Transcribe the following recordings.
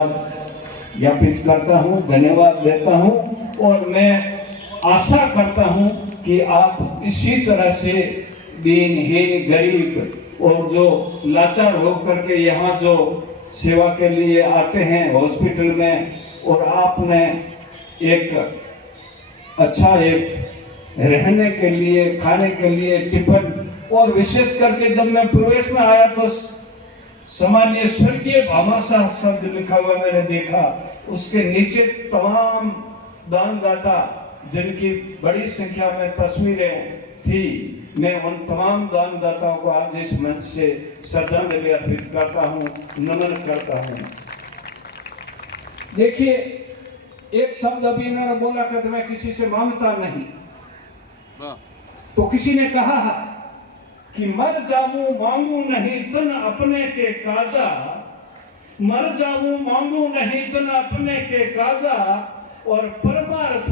ज्ञापित करता हूँ, धन्यवाद देता हूँ और मैं आशा करता हूँ कि आप इसी तरह से दीनहीन, गरीब और जो लाचार होकर के यहाँ जो सेवा के लिए आते हैं हॉस्पिटल में, और आपने एक अच्छा एक रहने के लिए, खाने के लिए टिफिन, और विशेष करके जब मैं प्रवेश में आया तो सामान्य स्वर्गीय भामाशाह शब्द लिखा हुआ मैंने देखा। उसके नीचे तमाम दानदाता जिनकी बड़ी संख्या में तस्वीरें थी, मैं उन तमाम दानदाताओं को आज इस मंच से श्रद्धांजलि अर्पित करता हूँ, नमन करता हूँ। देखिए, एक शब्द अभी इन्होंने बोला कि मैं किसी से मांगता नहीं, तो किसी ने कहा कि मर जाऊं मांगू नहीं तन अपने के काजा, मर जाऊं मांगू नहीं तन अपने के काजा, और परमार्थ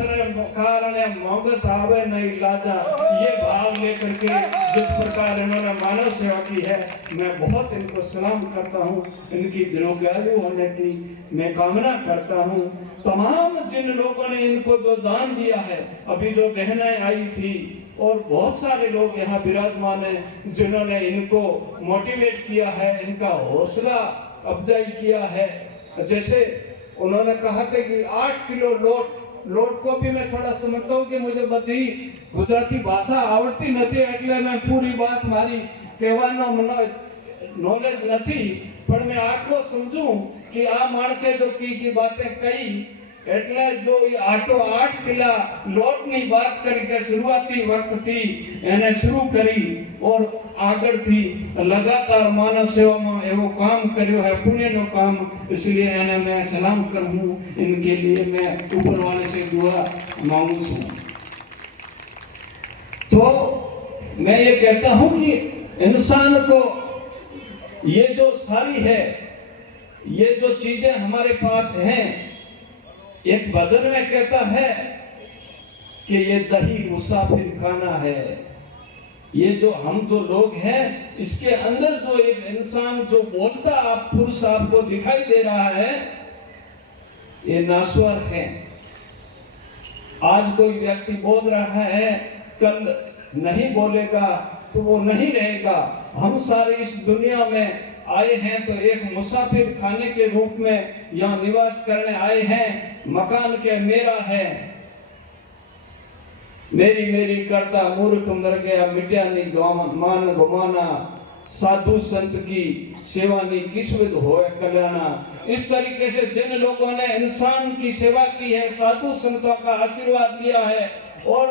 कारण मांगत आवे नहीं लाजा। ये भाव लेकर के जिस प्रकार इन्होंने मानव सेवा की है, मैं बहुत इनको सलाम करता हूँ। इनकी दीर्घायु होने की मैं कामना करता हूँ। तमाम जिन लोगों ने इनको जो दान दिया है, अभी जो बहनें आई थी और बहुत सारे लोग यहाँ विराजमान हैं जिन्होंने इनको मोटिवेट किया है, इनका हौसला अफजाई किया है। जैसे उन्होंने कहा था कि 8 किलो लोट को भी मैं थोड़ा समझता हूँ कि मुझे बधी गुजराती भाषा आवड़ती नहीं, એટલે मैं पूरी बात मारी કહેવાનો नॉलेज नहीं, पर मैं आटलो समझूं कि आ माणसे जो की बातें कही, એટલે जो आटो 8 किला लोटनी बात करी के शुरुआती वक्त थी એને शुरू करी और આગળ थी लगातार मानव सेवा में एवो काम कर्यो है, पुण्य नो काम। इसलिए એને मैं सलाम करूं, इनके लिए मैं ऊपर वाले से दुआ मांगू छूं। तो मैं ये कहता हूं कि इंसान को ये जो सारी है, ये जो चीजें हमारे पास हैं, एक भजन में कहता है कि ये दही मुसाफिर खाना है। ये जो हम जो लोग हैं, इसके अंदर जो एक इंसान जो बोलता आप पुरुष आपको दिखाई दे रहा है, ये नाश्वर है। आज कोई व्यक्ति बोल रहा है, कल नहीं बोलेगा तो वो नहीं रहेगा। हम सारे इस दुनिया में आए हैं तो एक मुसाफिर खाने के रूप में यहाँ निवास करने आए हैं। मकान के मेरा है, मेरी मेरी करता मूर्ख मर गया, मिट्या नहीं मान गुमाना, साधु संत की सेवा नहीं किस्मत होए कल्याणा। इस तरीके से जिन लोगों ने इंसान की सेवा की है, साधु संतों का आशीर्वाद लिया है, और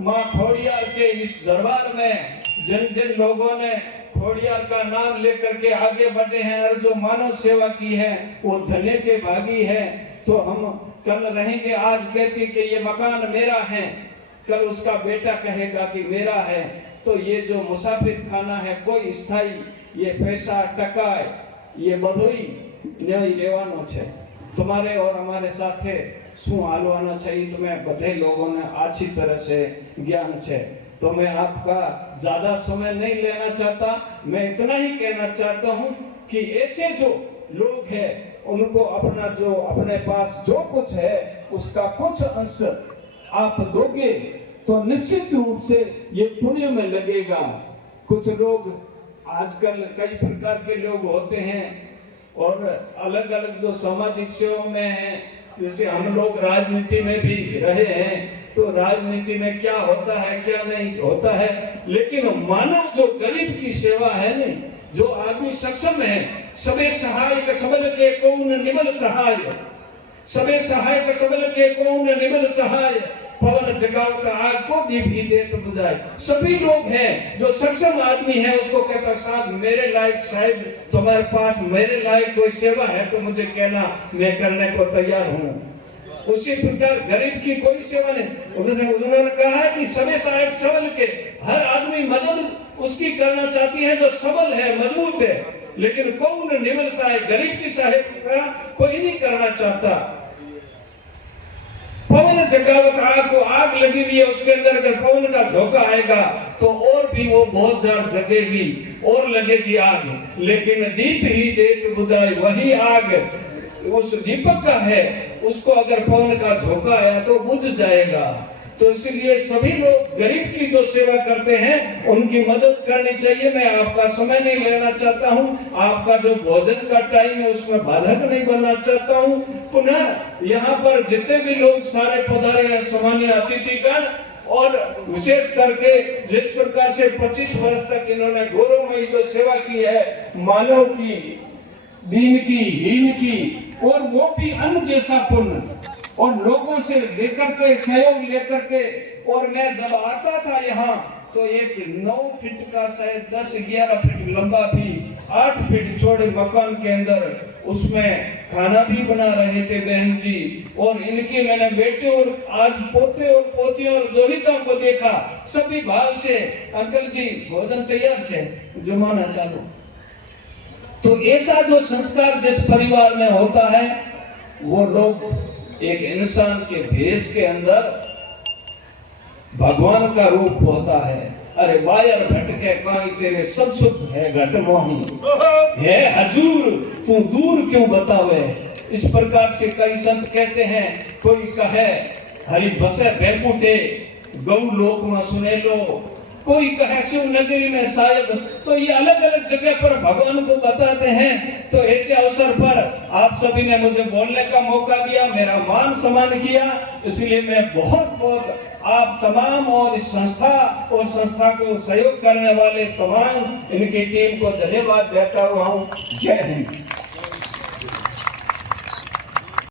माँ खोड़ियार के इस दरबार में जिन जिन लोगों ने खोड़ियार का नाम लेकर के आगे बढ़े हैं और जो मानव सेवा की है, वो धन्य के भागी है। तो हम कल रहेंगे, आज कहती कि ये मकान मेरा है, कल उसका बेटा कहेगा कि मेरा है। तो ये जो मुसाफिर खाना है, कोई स्थायी ये पैसा टका ये બધુંય नहीं लेवानो छे। तुम्हारे और हमारे साथे શું હાલવાના છે એ તમે બધે લોકોને अच्छी तरह से ज्ञान है। तो मैं आपका ज्यादा समय नहीं लेना चाहता, मैं इतना ही कहना चाहता हूँ कि ऐसे जो लोग हैं उनको अपना जो अपने पास जो कुछ है उसका कुछ अंश आप दोगे तो निश्चित रूप से ये पुण्य में लगेगा। कुछ लोग आजकल कई प्रकार के लोग होते हैं और अलग अलग जो सामाजिक सेवा में हैं, जैसे हम लोग राजनीति में भी रहे हैं, तो राजनीति में क्या होता है क्या नहीं होता है, लेकिन मानव जो गरीब की सेवा है नहीं, जो आदमी सक्षम है, सबे सहाय का सबल के कौन निमल सहाय, सबे सहाय का सबल के कौन निमल सहाय, पवन जगावत आग को दीप ही दे तो बुझाए। सभी लोग हैं जो सक्षम आदमी है, उसको कहता साहब मेरे लायक, साहब तुम्हारे पास मेरे लायक कोई सेवा है तो मुझे कहना, मैं करने को तैयार हूँ। उसी प्रकार गरीब की कोई सेवा नहीं। उन्होंने कहा कि सबे सहायक सबल के, हर आदमी मदद उसकी करना चाहती है जो सबल है, मजबूत है, लेकिन कौन निमल सहायक, गरीब की सहायता कोई नहीं करना चाहता। पवन जगावत आग को आग लगी हुई है, उसके अंदर अगर पवन का झोंका आएगा तो और भी वो बहुत ज्यादा जगेगी और लगेगी आग, लेकिन दीप ही देख बुझाए वही आग। उस दीपक का है, उसको अगर पवन का झोंका आया तो बुझ जाएगा। तो इसलिए सभी लोग गरीब की जो सेवा करते हैं उनकी मदद करनी चाहिए। मैं आपका समय नहीं लेना चाहता हूं, आपका जो भोजन का टाइम है उसमें बाधक नहीं बनना चाहता हूं। पुनः यहाँ पर जितने भी लोग सारे पधारे हैं, सामान्य अतिथिगण, और विशेष करके जिस प्रकार से 25 वर्ष तक इन्होंने गौरवमयी जो सेवा की है, मानव की, दीन की, हीन की, और वो भी अन्न जैसा पुण्य, और लोगों से लेकर के सहयोग लेकर के। और मैं जब आता था यहाँ तो एक 9 फीट का शायद 10-11 फीट लंबा भी 8 फीट चौड़े मकान के अंदर उसमें खाना भी बना रहे थे बहन जी। और इनके मैंने बेटे और आज पोते और पोतियों और दोहितों को देखा, सभी भाव से अंकल जी भोजन तैयार है, जुमाना चालू। तो ऐसा जो संस्कार जिस परिवार में होता है, वो लोग एक इंसान के भेष के अंदर भगवान का रूप होता है। अरे वायर भटके काई तेरे सब सुख है घट मोही, है हजूर तू दूर क्यों बतावे। इस प्रकार से कई संत कहते हैं। कोई कहे हरि बसे बैकुंठे गौ लोक में सुने लो, कोई कहे शिव नगरी में शायद। तो ये अलग अलग जगह पर भगवान को बताते हैं। तो ऐसे अवसर पर आप सभी ने मुझे बोलने का मौका दिया, मेरा मान सम्मान किया, इसलिए मैं बहुत बहुत आप तमाम और इस संस्था और संस्था को सहयोग करने वाले तमाम इनकी टीम को धन्यवाद देता हुआ हूँ। जय हिंद।